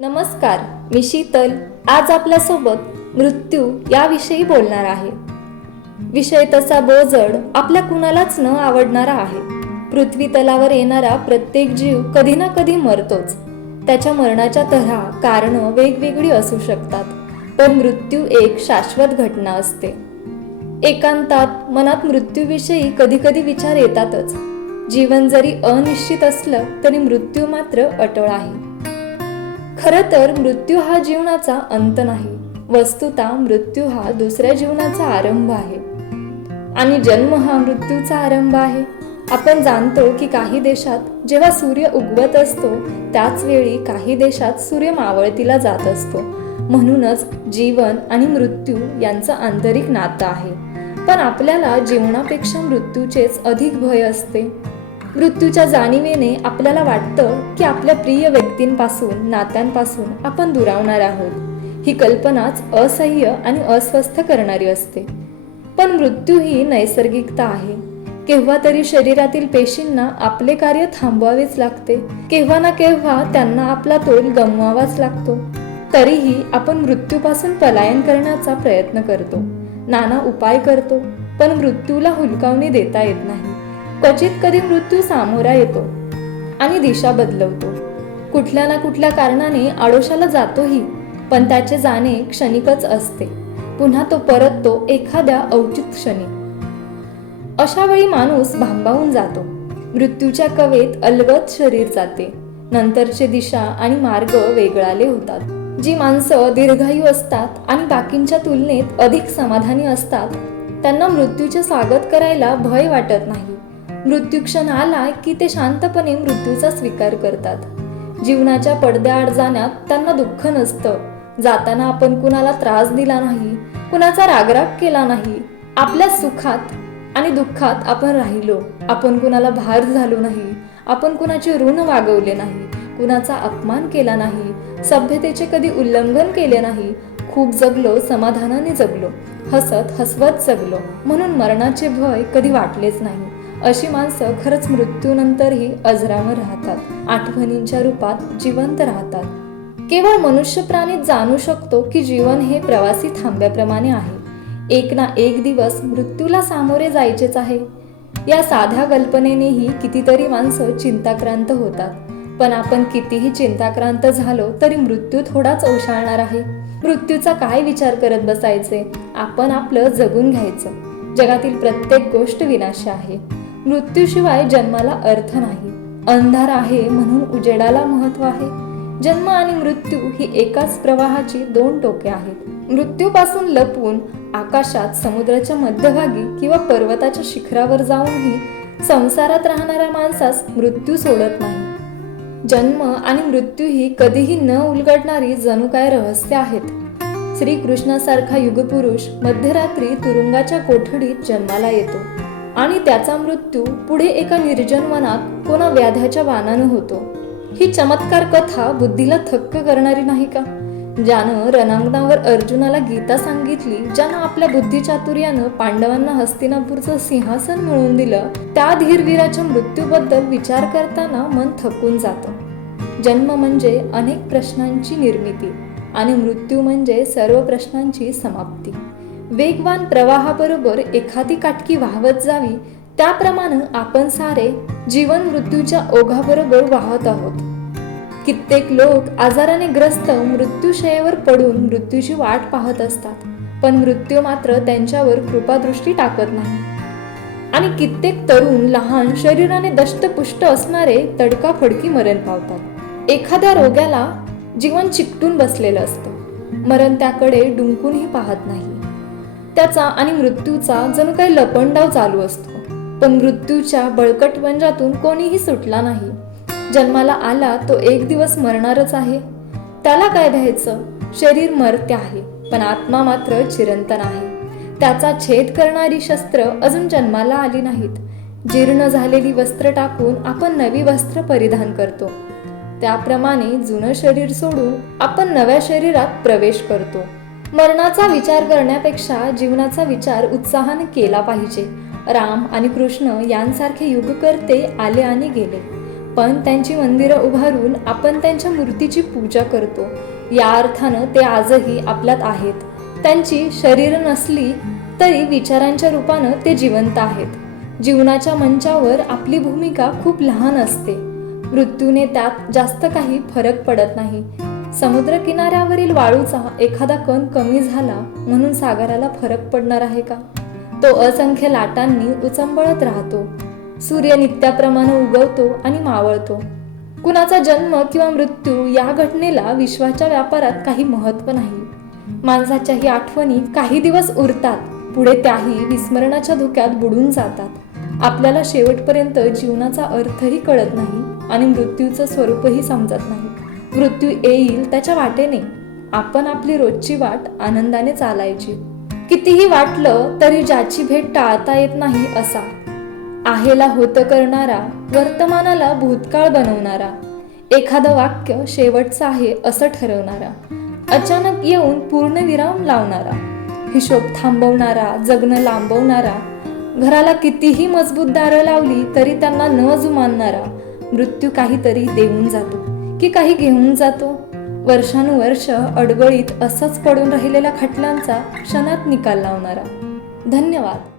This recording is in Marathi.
नमस्कार, मी शीतल. आज आपल्यासोबत मृत्यू याविषयी बोलणार आहे. विषय तसा बोजड, आपल्या कुणालाच न आवडणारा आहे. पृथ्वी तलावर येणारा प्रत्येक जीव कधी ना कधी मरतोच. त्याच्या मरणाच्या तऱ्हा कारणं वेगवेगळी असू शकतात, पण मृत्यू एक शाश्वत घटना असते. एकांतात मनात मृत्यूविषयी कधी कधी विचार येतातच. जीवन जरी अनिश्चित असलं तरी मृत्यू मात्र अटळ आहे. खरं तर मृत्यू हा जीवनाचा अंत नाही, वस्तुतः मृत्यू हा दुसऱ्या जीवनाचा आरंभ आहे आणि जन्म हा मृत्यूचा आरंभ आहे. आपण जाणतो की काही देशात जेव्हा सूर्य उगवत असतो त्याच वेळी काही देशात सूर्य मावळतीला जात असतो. म्हणूनच जीवन आणि मृत्यू यांचं आंतरिक नातं आहे. पण आपल्याला जीवनापेक्षा मृत्यूचेच अधिक भय असते. मृत्यूच्या जाणीवेने आपल्याला वाटतं की आपल्या प्रिय व्यक्तींपासून, नात्यांपासून आपण दुरावणार आहोत. ही कल्पनाच असह्य आणि अस्वस्थ करणारी असते. पण मृत्यू ही नैसर्गिकता आहे. केव्हा तरी शरीरातील पेशींना आपले कार्य थांबवावेच लागते. केव्हा ना केव्हा त्यांना आपला तोल गमवावाच लागतो. तरीही आपण मृत्यूपासून पलायन करण्याचा प्रयत्न करतो, नाना उपाय करतो, पण मृत्यूला हुलकावणी देता येत नाही. क्वचित कधी मृत्यू सामोरा येतो आणि दिशा बदलवतो. कुठल्या ना कुठल्या कारणाने आडोशाला जातोही, पण त्याचे जाणे क्षणिकच असते. पुन्हा तो परततो एखाद्या औचित क्षणी. अशा वेळी माणूस भांबावून जातो. मृत्यूच्या कवेत अलगद शरीर जाते. नंतरचे दिशा आणि मार्ग वेगळाले होतात. जी माणसं दीर्घायू असतात आणि बाकींच्या तुलनेत अधिक समाधानी असतात, त्यांना मृत्यूचे स्वागत करायला भय वाटत नाही. मृत्यू क्षण आला की ते शांतपणे मृत्यूचा स्वीकार करतात. जीवनाच्या पडद्याआड जाण्यात त्यांना दुःख नसतं. जाताना आपण कुणाला त्रास दिला नाही, कुणाचा रागराग केला नाही. आपल्या सुखात आणि दुःखात आपण राहिलो. आपण कुणाला भार झालो नाही. आपण कुणाचे ऋण वागवले नाही, कुणाचा अपमान केला नाही, सभ्यतेचे कधी उल्लंघन केले नाही. खूप जगलो, समाधानाने जगलो, हसत हसवत जगलो, म्हणून मरणाचे भय कधी वाटलेच नाही. अशी माणसं खरंच मृत्यूनंतरही अजरामर राहतात, आठवणींच्या रूपात जिवंत राहतात. केवळ मनुष्य प्राणीच जाणू शकतो की जीवन हे प्रवासी थांब्याप्रमाणे आहे. एक ना एक दिवस मृत्यूला सामोरे जायचेच आहे. या साध्या कल्पनेनेही कितीतरी माणसं चिंताक्रांत होतात. पण आपण कितीही चिंताक्रांत झालो तरी मृत्यू थोडाच ओशाळणार आहे. मृत्यूचा काय विचार करत बसायचे? आपण आपलं जगून घ्यायचं. जगातील प्रत्येक गोष्ट विनाशी आहे. मृत्यूशिवाय जन्माला अर्थ नाही. अंधार आहे म्हणून उजेडाला महत्व आहे. जन्म आणि मृत्यू ही एकाच प्रवाहाची दोन टोके आहेत. मृत्यूपासून लपवून आकाशात, समुद्राच्या मध्यभागी किंवा पर्वताच्या शिखरावर जाऊनही संसारात राहणाऱ्या माणसास मृत्यू सोडत नाही. जन्म आणि मृत्यू ही कधीही न उलगडणारी जणू काय रहस्य आहेत. श्रीकृष्णासारखा युगपुरुष मध्यरात्री तुरुंगाच्या कोठडीत जन्माला येतो आणि त्याचा मृत्यू पुढे एका निर्जन वनात कोणा व्याध्याच्या बाणानं होतो. ही चमत्कार कथा बुद्धीला थक्क करणारी नाही का? ज्यानं रणांगणावर अर्जुनाला गीता सांगितली, ज्यानं आपल्या बुद्धिचातुर्यानं पांडवांना हस्तिनापूरचं सिंहासन मिळवून दिलं, त्या धीरवीराच्या मृत्यूबद्दल विचार करताना मन थकून जातं. जन्म म्हणजे अनेक प्रश्नांची निर्मिती आणि मृत्यू म्हणजे सर्व प्रश्नांची समाप्ती. वेगवान प्रवाहाबरोबर एखादी काटकी वाहवत जावी, त्याप्रमाणे आपण सारे जीवन मृत्यूच्या ओघाबरोबर वाहत आहोत. कित्येक लोक आजाराने ग्रस्त मृत्यूशयेवर पडून मृत्यूची वाट पाहत असतात, पण मृत्यू मात्र त्यांच्यावर कृपादृष्टी टाकत नाही. आणि कित्येक तरुण लहान शरीराने दष्टपुष्ट असणारे तडकाफडकी मरण पावतात. एखाद्या रोग्याला जीवन चिकटून बसलेलं असतं. मरण त्याकडे डुंकूनही पाहत नाही. त्याचा आणि मृत्यूचा जणू काही लपंडाव चालू असतो. पण मृत्यूच्या बळकट पंजातून कोणीही सुटला नाही. जन्माला आला तो एक दिवस मरणारच आहे. त्याला काय भ्यायचं? शरीर मर्त्य आहे, पण आत्मा मात्र चिरंतन आहे. त्याचा छेद करणारी शस्त्र अजून जन्माला आली नाहीत. जीर्ण झालेली वस्त्र टाकून आपण नवी वस्त्र परिधान करतो. त्याप्रमाणे जुनं शरीर सोडून आपण नव्या शरीरात प्रवेश करतो. मरणाचा विचार करण्यापेक्षा जीवनाचा विचार उत्साहाने केला पाहिजे. राम आणि कृष्ण यांसारखे युगकर्ते आले आणि गेले, पण त्यांची मंदिरं उभारून आपण त्यांच्या मूर्तीची पूजा करतो. या अर्थानं ते आजही आपल्यात आहेत. त्यांची शरीर नसली तरी विचारांच्या रूपानं ते जिवंत आहेत. जीवनाच्या मंचावर आपली भूमिका खूप लहान असते. मृत्यूने त्यात जास्त काही फरक पडत नाही. समुद्र किनाऱ्यावरील वाळूचा एखादा कण कमी झाला म्हणून सागराला फरक पडणार आहे का? तो असंख्य लाटांनी उचंबळत राहतो. सूर्य नित्याप्रमाणे उगवतो आणि मावळतो. कुणाचा जन्म किंवा मृत्यू या घटनेला विश्वाच्या व्यापारात काही महत्त्व नाही. माणसाच्याही आठवणी काही दिवस उरतात, पुढे त्याही विस्मरणाच्या धुक्यात बुडून जातात. आपल्याला शेवटपर्यंत जीवनाचा अर्थही कळत नाही आणि मृत्यूचं स्वरूपही समजत नाही. मृत्यू येईल त्याच्या वाटेने, आपण आपली रोजची वाट आनंदाने चालायची. कितीही वाटलं तरी ज्याची भेट टाळता येत नाही असा, आहेला होतं करणारा, वर्तमानाला भूतकाळ बनवणारा, एखादं वाक्य शेवटचं आहे असं ठरवणारा, अचानक येऊन पूर्णविराम लावणारा, हिशोब थांबवणारा, जगणं लांबवणारा, घराला कितीही मजबूत दारं लावली तरी त्यांना न जुमानणारा, मृत्यू काहीतरी देऊन जातो की काही घेऊन जातो. वर्षानुवर्ष अडगळीत असंच पडून राहिलेल्या खटल्यांचा क्षणात निकाल लावणारा. धन्यवाद.